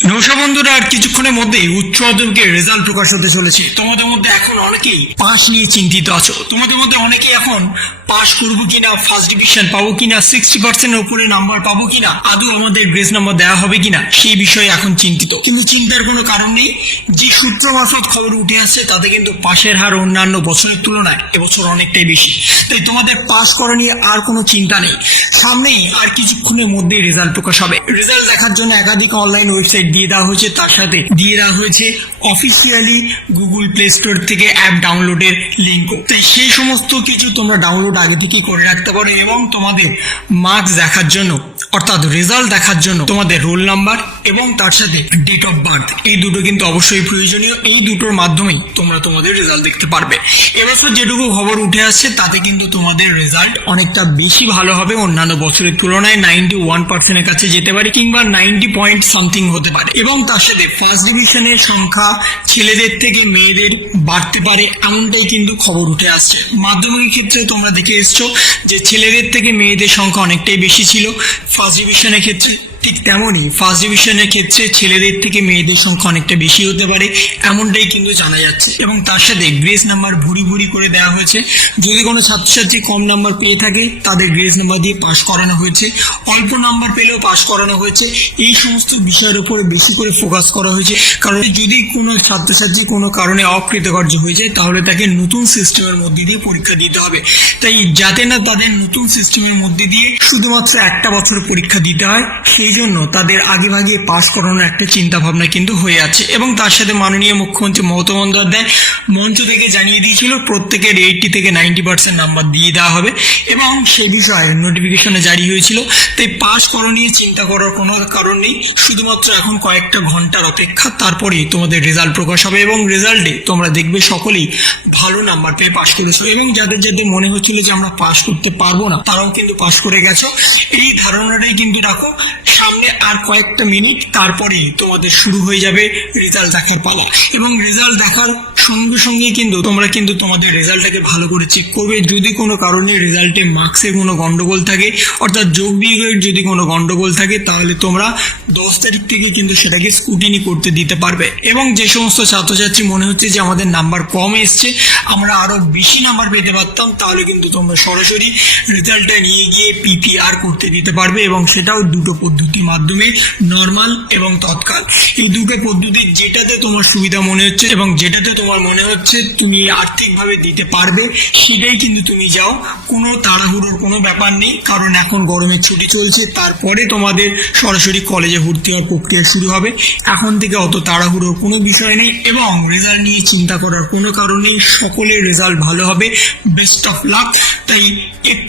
নমস্কার বন্ধুরা, আর কিছুক্ষণের মধ্যেই উচ্চ মাধ্যমিকের রেজাল্ট প্রকাশ হতে চলেছে। তোমাদের মধ্যে এখন অনেকেই পাস নিয়ে চিন্তিত আছো। তোমাদের মধ্যে অনেকেই এখন পাস করবো কিনা, ফার্স্ট ডিভিশন পাবো কিনা, 60% উপরে নাম্বার পাবো কিনা, আদৌ আমাদের গ্রেস নাম্বার দেওয়া হবে কিনা, সেই বিষয়ে এখন চিন্তিত। কিন্তু চিন্তার কোনো কারণ নেই। যে সূত্র মারফত খবর উঠে আসছে তাতে কিন্তু পাশের হার অন্যান্য বছরের তুলনায় এবছর অনেকটাই বেশি। তাই তোমাদের পাস করা নিয়ে আর কোনো চিন্তা নেই। সামনেই আর কিছুক্ষণের মধ্যেই রেজাল্ট প্রকাশ হবে। রেজাল্ট দেখার জন্য একাধিক অনলাইন ওয়েবসাইট দিয়ে দেওয়া হয়েছে, তার সাথে দিয়ে দেওয়া হয়েছে অফিসিয়ালি গুগল প্লে স্টোর থেকে অ্যাপ ডাউনলোডের লিঙ্কও। তাই সেই সমস্ত কিছু তোমরা ডাউনলোড আগে থেকেই করে রাখতে পারো এবং তোমাদের মার্কস দেখার জন্য, অর্থাৎ রেজাল্ট দেখার জন্য তোমাদের রোল নাম্বার এবং তার সাথে ডেট অফ বার্থ, এই দুটো কিন্তু অবশ্যই প্রয়োজনীয়। এই দুটোর মাধ্যমেই তোমরা তোমাদের রেজাল্ট দেখতে পারবে। এবছর যেটুকু খবর উঠে আসছে তাতে কিন্তু তোমাদের রেজাল্ট অনেকটা বেশি ভালো হবে অন্যান্য বছরের তুলনায়। 91% কাছে যেতে পারে কিংবা 90 পয়েন্ট সামথিং হতে পারে। এবং তার সাথে ফার্স্ট ডিভিশনের সংখ্যা ছেলেদের থেকে মেয়েদের বাড়তে পারে, এমনটাই কিন্তু খবর উঠে আসছে। মাধ্যমিকের ক্ষেত্রে তোমরা দেখে এসছো যে ছেলেদের থেকে মেয়েদের সংখ্যা অনেকটাই বেশি ছিল ফার্স্ট ডিভিশনের ক্ষেত্রে, ঠিক তেমনই ফার্স্ট ডিভিশনের ক্ষেত্রে ছেলেদের থেকে মেয়েদের সংখ্যা অনেকটা বেশি হতে পারে, এমনটাই কিন্তু জানা যাচ্ছে। এবং তার সাথে গ্রেস নাম্বার ভুরি ভুরি করে দেওয়া হয়েছে। যদি কোনো ছাত্রছাত্রী কম নাম্বার পেয়ে থাকে তাদের গ্রেস নাম্বার দিয়ে পাস করানো হয়েছে, অল্প নাম্বার পেলেও পাস করানো হয়েছে। এই সমস্ত বিষয়ের উপরে বেশি করে ফোকাস করা হয়েছে, কারণ যদি কোনো ছাত্রছাত্রী কোনো কারণে অকৃতকার্য হয়ে যায় তাহলে তাকে নতুন সিস্টেমের মধ্যে দিয়ে পরীক্ষা দিতে হবে। তাই যাতে না তাদের নতুন সিস্টেমের মধ্যে দিয়ে শুধুমাত্র একটা বছর পরীক্ষা দিতে হয়, সেই জন্য তাদের আগে ভাগে পাস করানোর একটা চিন্তা ভাবনা কিন্তু হয়ে আছে। এবং তার সাথে মাননীয় মুখ্যমন্ত্রী মমতা বন্দ্যোপাধ্যায় মঞ্চ থেকে জানিয়ে দিয়েছিল প্রত্যেকের 80 থেকে 90% নাম্বার দিয়ে দেওয়া হবে এবং সেই বিষয়ে নোটিফিকেশনে জারি হয়েছিল। তাই পাস করা নিয়ে চিন্তা করার কোনো কারণ নেই। শুধুমাত্র এখন কয়েকটা ঘন্টার অপেক্ষা, তারপরেই তোমাদের রেজাল্ট প্রকাশ হবে এবং রেজাল্টে তোমরা দেখবে সকলেই ভালো নাম্বার পেয়ে পাস করেছো। এবং যাদের যাদের মনে হচ্ছিল যে আমরা পাস করতে পারবো না তারাও কিন্তু পাস করে গেছো। এই ধারণাটাই কিন্তু রাখো। সামনে আর কয়েকটা মিনিট, তারপরেই তোমাদের শুরু হয়ে যাবে রেজাল্ট দেখার পালা। এবং রেজাল্ট দেখার সঙ্গে সঙ্গে কিন্তু তোমরা কিন্তু তোমাদের রেজাল্টটাকে ভালো করে চেক করবে। যদি কোনো কারণে রেজাল্টে মার্কসের কোনো গন্ডগোল থাকে, অর্থাৎ যোগ বিয়োগের যদি কোনো গন্ডগোল থাকে, তাহলে তোমরা 10 তারিখ থেকে কিন্তু সেটাকে স্কুটিনি করতে দিতে পারবে। এবং যে সমস্ত ছাত্রছাত্রী মনে হচ্ছে যে আমাদের নাম্বার কম এসছে, আমরা আরো বেশি নাম্বার পেতে পারতাম, তাহলে কিন্তু তোমরা সরাসরি রেজাল্টটা নিয়ে গিয়ে পিপিআর করতে দিতে পারবে। এবং সেটাও দুটো পদ্ধতির মাধ্যমে, নর্মাল এবং তৎকাল। এই দুটো পদ্ধতি যেটাতে তোমার সুবিধা মনে হচ্ছে এবং যেটাতে তোমার মনে হচ্ছে তুমি আর্থিকভাবে দিতে পারবে, সেটাই কিন্তু তুমি যাও। কোনো তাড়াহুড়োর কোনো ব্যাপার নেই, কারণ এখন গরমের ছুটি চলছে, তারপরে তোমাদের সরাসরি কলেজে ভর্তি হওয়ার প্রক্রিয়া শুরু হবে। এখন থেকে অত তাড়াহুড়োর কোনো বিষয় নেই এবং রেজাল্ট নিয়ে চিন্তা করার কোনো কারণ নেই। সকলের রেজাল্ট ভালো হবে। Best of luck. তাই একটু